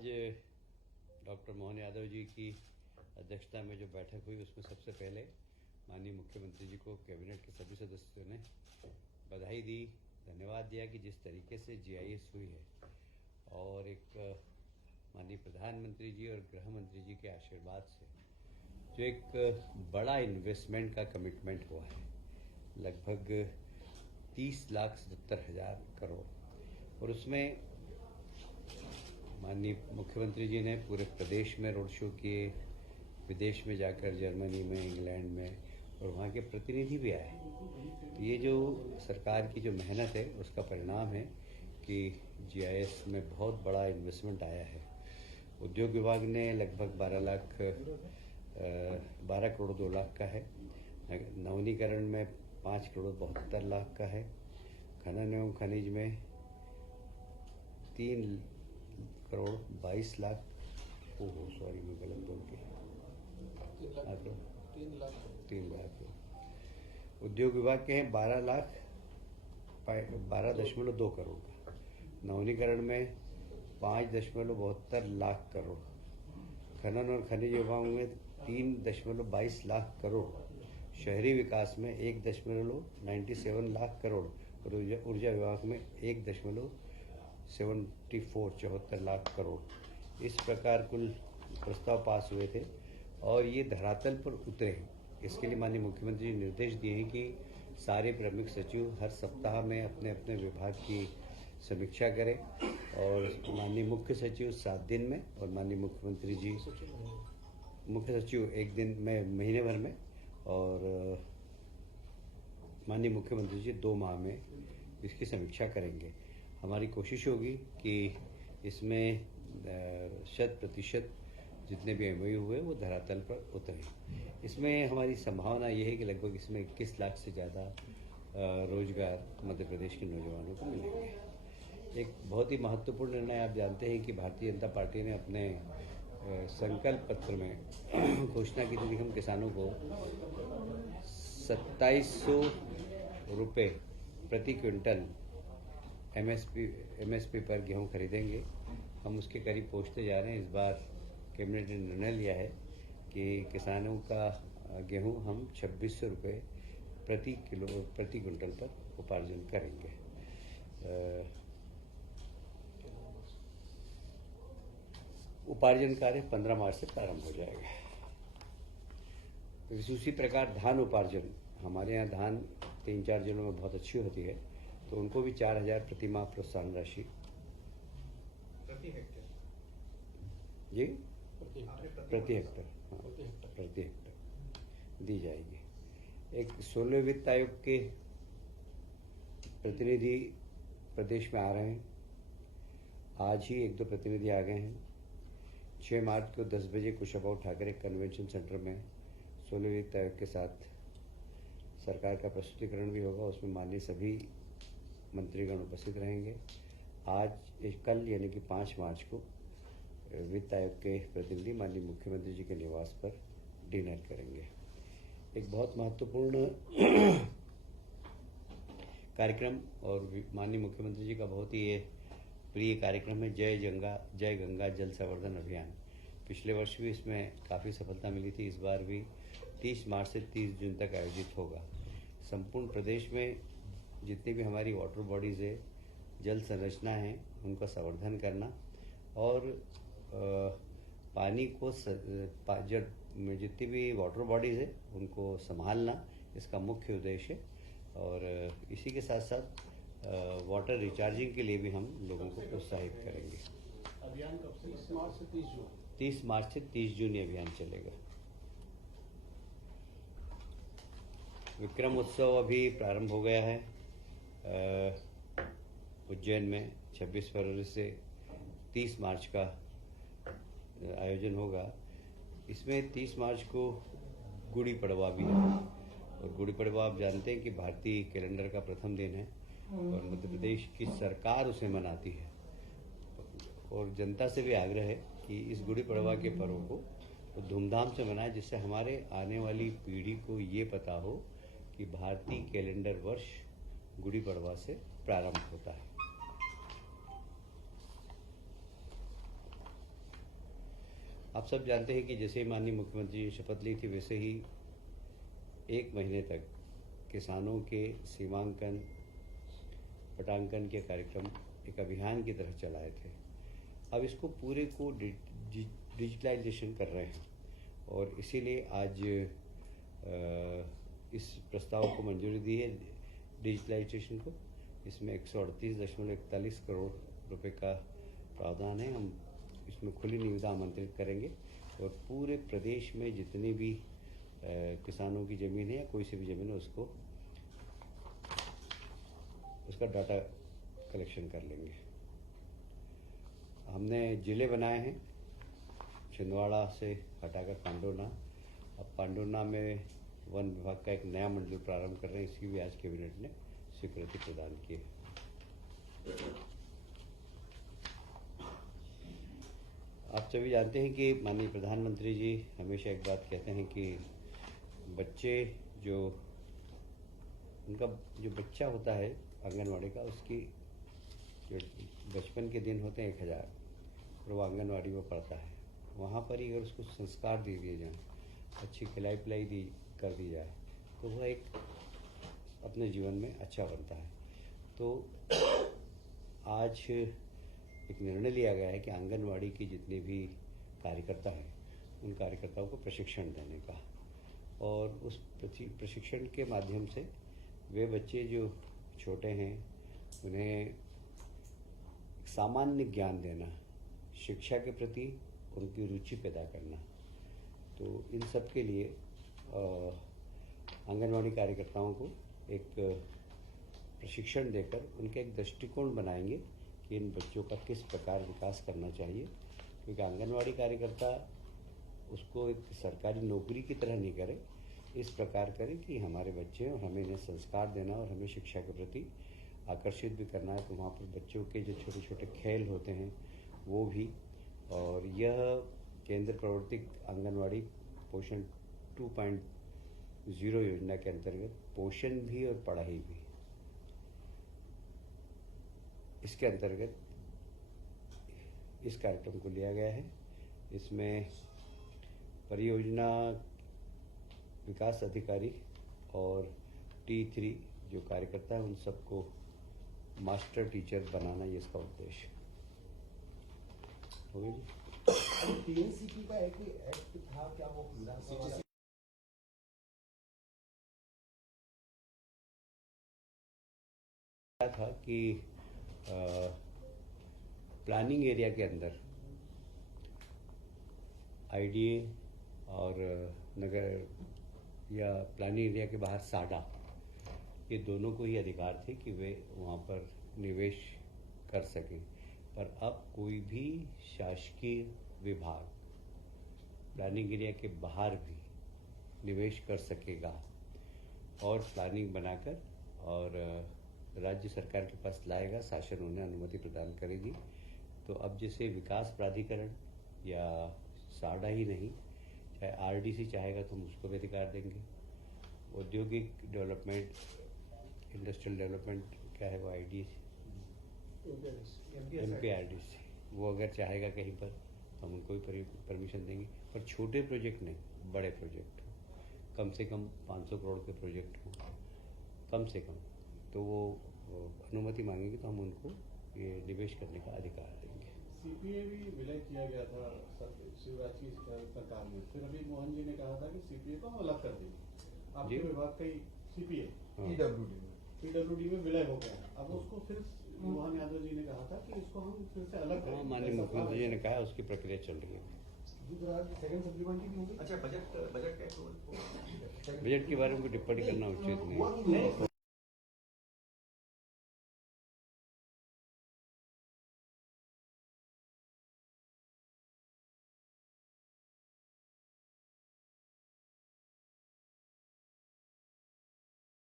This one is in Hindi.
आज डॉक्टर मोहन यादव जी की अध्यक्षता में जो बैठक हुई उसमें सबसे पहले माननीय मुख्यमंत्री जी को कैबिनेट के सभी सदस्यों ने बधाई दी, धन्यवाद दिया कि जिस तरीके से जीआईएस हुई है और एक माननीय प्रधानमंत्री जी और गृह मंत्री जी के आशीर्वाद से जो एक बड़ा इन्वेस्टमेंट का कमिटमेंट हुआ है, लगभग 30,77,000 करोड़, और उसमें माननीय मुख्यमंत्री जी ने पूरे प्रदेश में रोड शो किए, विदेश में जाकर जर्मनी में, इंग्लैंड में, और वहाँ के प्रतिनिधि भी आए। तो ये जो सरकार की जो मेहनत है उसका परिणाम है कि जीआईएस में बहुत बड़ा इन्वेस्टमेंट आया है। उद्योग विभाग ने लगभग 12 करोड़ 2 लाख का है, नवीनीकरण में 5 करोड़ 72 लाख का है, खनन एवं खनिज में 3 करोड़ 22 लाख, सॉरी मैं गलत बोल के 3 लाख। उद्योग विभाग के हैं 12.2 करोड़ का, नवीनीकरण में 5.72 लाख करोड़, खनन और खनिज विभाग में 3.22 लाख करोड़, शहरी विकास में 1.97 लाख करोड़ और ऊर्जा विभाग में 1.74 लाख करोड़। इस प्रकार कुल प्रस्ताव पास हुए थे और ये धरातल पर उतरे हैं। इसके लिए माननीय मुख्यमंत्री ने निर्देश दिए हैं कि सारे प्रमुख सचिव हर सप्ताह में अपने अपने विभाग की समीक्षा करें और माननीय मुख्य सचिव 7 दिन में और माननीय मुख्यमंत्री जी मुख्य सचिव 1 दिन में महीने भर में और माननीय मुख्यमंत्री जी 2 माह में इसकी समीक्षा करेंगे। हमारी कोशिश होगी कि इसमें 100% जितने भी एमओयू हुए वो धरातल पर उतरे। इसमें हमारी संभावना ये है कि लगभग इसमें 21 लाख से ज़्यादा रोजगार मध्य प्रदेश के नौजवानों को मिलेंगे। एक बहुत ही महत्वपूर्ण निर्णय, आप जानते हैं कि भारतीय जनता पार्टी ने अपने संकल्प पत्र में घोषणा की थी कि हम किसानों को 2700 रुपये प्रति क्विंटल एमएसपी पर गेहूं खरीदेंगे। हम उसके करीब पहुंचते जा रहे हैं। इस बार कैबिनेट ने निर्णय लिया है कि किसानों का गेहूं हम 2600 रुपये प्रति क्विंटल पर उपार्जन करेंगे। उपार्जन कार्य 15 मार्च से प्रारंभ हो जाएगा। उसी प्रकार धान उपार्जन, हमारे यहाँ धान 3-4 जिलों में बहुत अच्छी होती है, तो उनको भी 4,000 प्रति माह प्रोत्साहन राशि प्रति हेक्टेयर जी प्रति हेक्टेयर दी जाएगी। एक 16वें वित्त आयोग के प्रतिनिधि प्रदेश में आ रहे हैं। आज ही 1-2 प्रतिनिधि आ गए हैं। 6 मार्च को 10 बजे कुशाभाऊ ठाकरे कन्वेंशन सेंटर में 16वें वित्त आयोग के साथ सरकार का प्रस्तुतिकरण भी होगा। उसमें माननीय सभी मंत्रीगण उपस्थित रहेंगे। कल यानी कि 5 मार्च को वित्त आयोग के प्रतिनिधि माननीय मुख्यमंत्री जी के निवास पर डिनर करेंगे। एक बहुत महत्वपूर्ण कार्यक्रम और माननीय मुख्यमंत्री जी का बहुत ही प्रिय कार्यक्रम है जय गंगा जल संवर्धन अभियान। पिछले वर्ष भी इसमें काफ़ी सफलता मिली थी। इस बार भी 30 मार्च से 30 जून तक आयोजित होगा। संपूर्ण प्रदेश में जितनी भी हमारी वाटर बॉडीज़ है, जल संरचना है, उनका संवर्धन करना और पानी को में जितनी भी वाटर बॉडीज़ है उनको संभालना इसका मुख्य उद्देश्य है। और इसी के साथ साथ वाटर रिचार्जिंग के लिए भी हम लोगों को प्रोत्साहित करेंगे। अभियान कब से? 30 मार्च से 30 जून। 30 मार्च से 30 जून ये अभियान चलेगा। विक्रम उत्सव अभी प्रारंभ हो गया है उज्जैन में। 26 फरवरी से 30 मार्च का आयोजन होगा। इसमें 30 मार्च को गुड़ी पड़वा भी है और गुड़ी पड़वा आप जानते हैं कि भारतीय कैलेंडर का प्रथम दिन है और मध्य प्रदेश की सरकार उसे मनाती है। और जनता से भी आग्रह है कि इस गुड़ी पड़वा के पर्व को तो धूमधाम से मनाएं, जिससे हमारे आने वाली पीढ़ी को ये पता हो कि भारतीय कैलेंडर वर्ष गुड़ी पड़वा से प्रारंभ होता है। आप सब जानते हैं कि जैसे माननीय मुख्यमंत्री जी ने शपथ ली थी, वैसे ही 1 महीने तक किसानों के सीमांकन पटांकन के कार्यक्रम एक अभियान की तरह चलाए थे। अब इसको पूरे को डिजिटलाइजेशन कर रहे हैं और इसीलिए आज इस प्रस्ताव को मंजूरी दी है डिजिटलाइजेशन को। इसमें 138.41 करोड़ रुपए का प्रावधान है। हम इसमें खुली निविदा आमंत्रित करेंगे और पूरे प्रदेश में जितनी भी किसानों की ज़मीन है या कोई सी भी ज़मीन है उसका डाटा कलेक्शन कर लेंगे। हमने ज़िले बनाए हैं, छिंदवाड़ा से हटाकर पांडुना। अब पांडुना में वन विभाग का एक नया मंडल प्रारंभ कर रहे हैं, इसकी भी आज कैबिनेट ने स्वीकृति प्रदान की है। आप सभी जानते हैं कि माननीय प्रधानमंत्री जी हमेशा एक बात कहते हैं कि बच्चे उनका जो बच्चा होता है आंगनवाड़ी का, उसकी जो बचपन के दिन होते हैं 1000 और वो आंगनवाड़ी में पढ़ता है। वहाँ पर ही अगर उसको संस्कार दे दिए जाएँ, अच्छी खिलाई पिलाई कर दी जाए, तो वह एक अपने जीवन में अच्छा बनता है। तो आज एक निर्णय लिया गया है कि आंगनवाड़ी की जितने भी कार्यकर्ता हैं उन कार्यकर्ताओं को प्रशिक्षण देने का, और उस प्रशिक्षण के माध्यम से वे बच्चे जो छोटे हैं उन्हें सामान्य ज्ञान देना, शिक्षा के प्रति उनकी रुचि पैदा करना। तो इन सब के लिए आंगनवाड़ी कार्यकर्ताओं को एक प्रशिक्षण देकर उनका एक दृष्टिकोण बनाएंगे कि इन बच्चों का किस प्रकार विकास करना चाहिए। क्योंकि आंगनवाड़ी कार्यकर्ता उसको एक सरकारी नौकरी की तरह नहीं करे, इस प्रकार करे कि हमारे बच्चे हैं और हमें इन्हें संस्कार देना और हमें शिक्षा के प्रति आकर्षित भी करना है। तो वहाँ पर बच्चों के जो छोटे छोटे खेल होते हैं वो भी, और यह केंद्र प्रवर्तित आंगनवाड़ी पोषण 2.0 योजना के अंतर्गत पोषण भी और पढ़ाई भी, इसके अंतर्गत इस कार्यक्रम को लिया गया है। इसमें परियोजना विकास अधिकारी और T3 जो कार्यकर्ता है उन सबको मास्टर टीचर बनाना, ये इसका उद्देश्य हो गया जी। TNCP का एक एक्ट था क्या, वो विधानसभा था कि प्लानिंग एरिया के अंदर IDA और नगर या प्लानिंग एरिया के बाहर साडा, ये दोनों को ही अधिकार थे कि वे वहाँ पर निवेश कर सकें। पर अब कोई भी शासकीय विभाग प्लानिंग एरिया के बाहर भी निवेश कर सकेगा और प्लानिंग बनाकर और राज्य सरकार के पास लाएगा, शासन उन्हें अनुमति प्रदान करेगी। तो अब जैसे विकास प्राधिकरण या साडा ही नहीं, चाहे RDC चाहेगा तो हम उसको भी अधिकार देंगे। औद्योगिक डेवलपमेंट, इंडस्ट्रियल डेवलपमेंट क्या है वो MPRDC, वो अगर चाहेगा कहीं पर तो हम उनको भी परमिशन देंगे। पर छोटे प्रोजेक्ट नहीं, बड़े प्रोजेक्ट हो, कम से कम 500 करोड़ के प्रोजेक्ट हो कम से कम, तो वो अनुमति मांगेंगे तो हम उनको ये निवेश करने का अधिकार देंगे। CPA भी विलय किया गया था शिवराज की सरकार में, फिर अभी मोहन जी ने कहा था कि CPA को हम अलग कर देंगे। आपके विभाग का CPA PWD में विलय हो गया, अब उसको फिर मोहन यादव जी ने कहा था कि इसको हम फिर से अलग करें। माननीय मुख्यमंत्री जी ने कहा, उसकी प्रक्रिया चल रही है। सेकंड सप्लीमेंट्री भी होगी। अच्छा, बजट बजट के बारे में टिप्पणी करना उचित नहीं है।